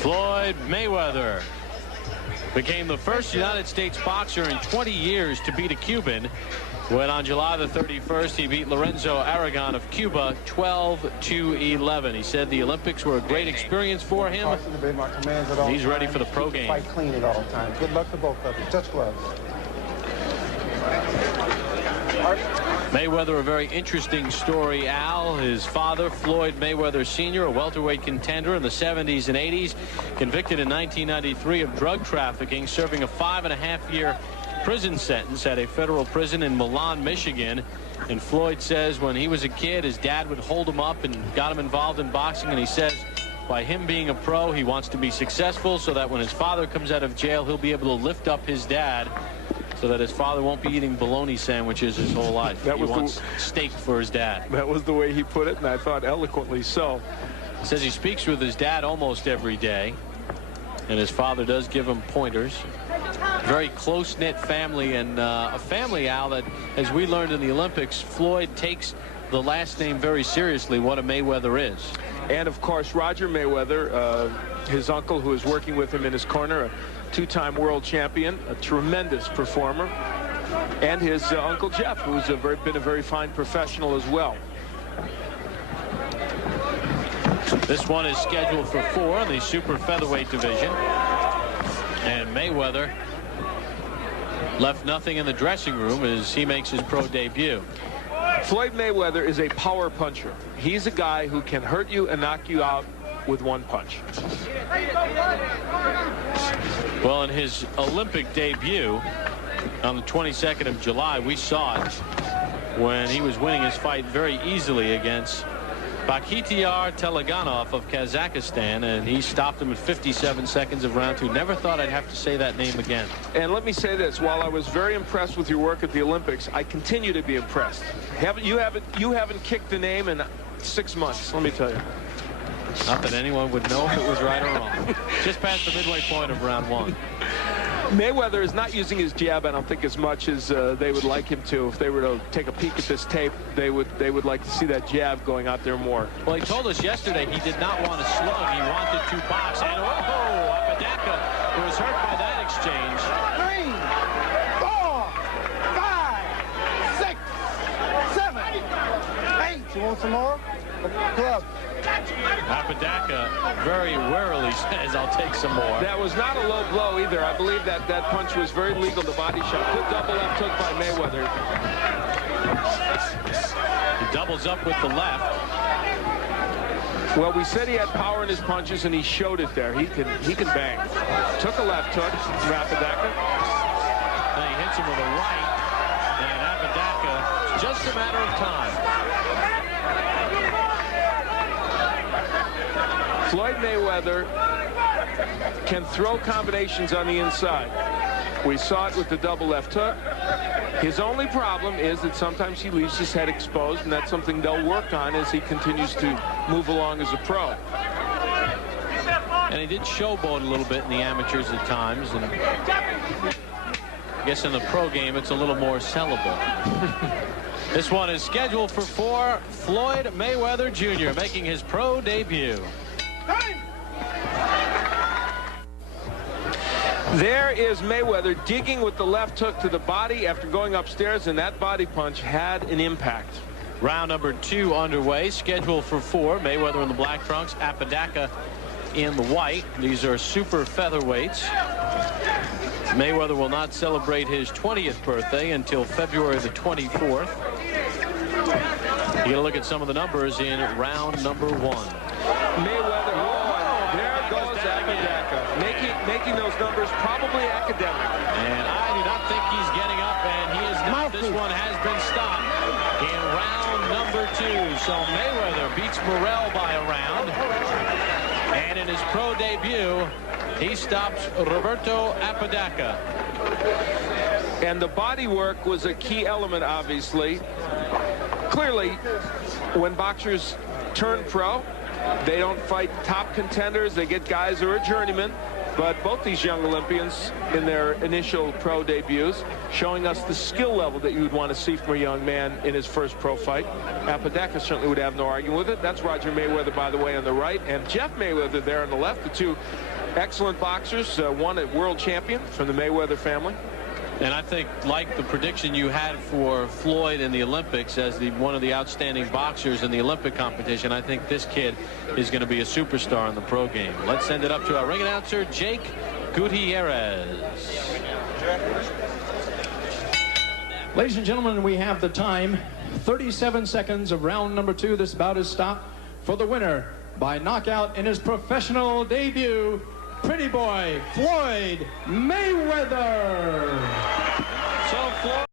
Floyd Mayweather became the first United States boxer in 20 years to beat a Cuban when on July the 31st he beat Lorenzo Aragon of Cuba 12-11. He said the Olympics were a great experience for him. He's ready for the pro game. Fight clean at all times. Good luck to both of you. Touch gloves. Mayweather, a very interesting story, Al. His father, Floyd Mayweather Sr., a welterweight contender in the 70s and 80s, convicted in 1993 of drug trafficking, serving a 5.5-year prison sentence at a federal prison in Milan, Michigan. And Floyd says when he was a kid, his dad would hold him up and got him involved in boxing. And he says by him being a pro, he wants to be successful so that when his father comes out of jail, he'll be able to lift up his dad so that his father won't be eating bologna sandwiches his whole life. He wants steak for his dad. That was the way he put it, and I thought eloquently so. He says he speaks with his dad almost every day, and his father does give him pointers. Very close-knit family, and a family, Al, that, as we learned in the Olympics, Floyd takes the last name very seriously, what a Mayweather is. And, of course, Roger Mayweather, his uncle, who is working with him in his corner, a two-time world champion, a tremendous performer, and his Uncle Jeff, who's been a very fine professional as well. This one is scheduled for 4 in the super featherweight division. And Mayweather left nothing in the dressing room as he makes his pro debut. Floyd Mayweather is a power puncher. He's a guy who can hurt you and knock you out with one punch. Well, in his Olympic debut on the 22nd of July, we saw it when he was winning his fight very easily against Bakhtiar Teleganov of Kazakhstan, and he stopped him in 57 seconds of round 2. Never thought I'd have to say that name again. And let me say this, while I was very impressed with your work at the Olympics, I continue to be impressed. You haven't kicked the name in 6 months, let me tell you. Not that anyone would know if it was right or wrong. Just past the midway point of round 1. Mayweather is not using his jab, I don't think, as much as they would like him to. If they were to take a peek at this tape, they would like to see that jab going out there more. Well, he told us yesterday he did not want to slug. He wanted to box. And Apodaca was hurt by that exchange. 3, 4, 5, 6, 7, 8. You want some more? Club. Apodaca very warily says, I'll take some more. That was not a low blow either. I believe that punch was very legal, the body shot. Good double left hook by Mayweather. He doubles up with the left. Well, we said he had power in his punches, and he showed it there. He can bang. Took a left hook from Apodaca. Then he hits him with a right, and Apodaca, it's just a matter of time. Floyd Mayweather can throw combinations on the inside. We saw it with the double left hook. His only problem is that sometimes he leaves his head exposed, and that's something they'll work on as he continues to move along as a pro. And he did showboat a little bit in the amateurs at times, and I guess in the pro game it's a little more sellable. This one is scheduled for 4. Floyd Mayweather Jr. making his pro debut. There is Mayweather digging with the left hook to the body after going upstairs, and that body punch had an impact. Round number 2 underway, scheduled for 4. Mayweather in the black trunks, Apodaca in the white. These are super featherweights. Mayweather will not celebrate his 20th birthday until February the 24th. You get a look at some of the numbers in round number 1. Mayweather, there goes Apodaca, making those numbers probably academic. And I do not think he's getting up, and he is not. This one has been stopped in round number 2. So Mayweather beats Morrell by a round, and in his pro debut, he stops Roberto Apodaca. And the body work was a key element, obviously. Clearly, when boxers turn pro, they don't fight top contenders. They get guys who are journeymen. But both these young Olympians in their initial pro debuts showing us the skill level that you would want to see from a young man in his first pro fight. Apodaca certainly would have no argument with it. That's Roger Mayweather, by the way, on the right, and Jeff Mayweather there on the left. The two excellent boxers, one a world champion from the Mayweather family. And I think, like the prediction you had for Floyd in the Olympics as one of the outstanding boxers in the Olympic competition, I think this kid is going to be a superstar in the pro game. Let's send it up to our ring announcer, Jake Gutierrez. Ladies and gentlemen, we have the time. 37 seconds of round number 2. This bout is stopped for the winner by knockout in his professional debut, Pretty Boy Floyd Mayweather. So Floyd